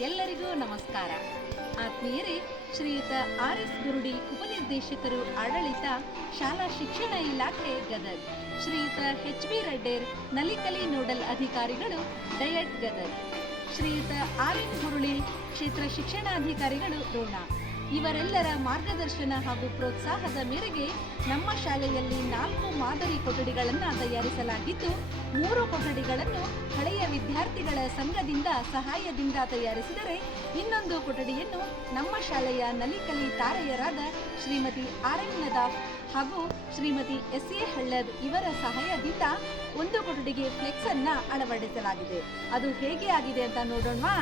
ಎಲ್ಲರಿಗೂ ನಮಸ್ಕಾರ. ಆತ್ಮೀಯರೇ, ಶ್ರೀಯುತ ಆರ್.ಎಸ್. ಗುರುಡಿ, ಉಪನಿರ್ದೇಶಕರು, ಆಡಳಿತ, ಶಾಲಾ ಶಿಕ್ಷಣ ಇಲಾಖೆ, ಗದಗ್. ಶ್ರೀಯುತ ಎಚ್.ಬಿ. ರೆಡ್ಡೇರ್, ನಲಿಕಲಿ ನೋಡಲ್ ಅಧಿಕಾರಿಗಳು, ಡಯಟ್, ಗದಗ್. ಶ್ರೀಯುತ ಆರ್.ಎನ್. ಗುರುಳಿ, ಕ್ಷೇತ್ರ ಶಿಕ್ಷಣಾಧಿಕಾರಿಗಳು, ರೋಣ. ಇವರೆಲ್ಲರ ಮಾರ್ಗದರ್ಶನ ಹಾಗೂ ಪ್ರೋತ್ಸಾಹದ ಮೇರೆಗೆ ನಮ್ಮ ಶಾಲೆಯಲ್ಲಿ 4 ಮಾದರಿ ಕೊಠಡಿಗಳನ್ನು ತಯಾರಿಸಲಾಗಿದ್ದು, 3 ಕೊಠಡಿಗಳನ್ನು ಹಳೆಯ ವಿದ್ಯಾರ್ಥಿಗಳ ಸಂಘದಿಂದ ಸಹಾಯದಿಂದ ತಯಾರಿಸಿದರೆ, ಇನ್ನೊಂದು ಕೊಠಡಿಯನ್ನು ನಮ್ಮ ಶಾಲೆಯ ನಲಿಕಲಿ ತಾರೆಯರಾದ ಶ್ರೀಮತಿ ಆರ್.ಎನ್. ನದಾಫ್ ಹಾಗೂ ಶ್ರೀಮತಿ ಎಸ್.ಎ. ಹಳ್ಳದ್ ಇವರ ಸಹಾಯದಿಂದ ಒಂದು ಕೊಠಡಿಗೆ ಫ್ಲೆಕ್ಸ್ ಅನ್ನ ಅಳವಡಿಸಲಾಗಿದೆ. ಅದು ಹೇಗೆ ಆಗಿದೆ ಅಂತ ನೋಡೋಣವಾ?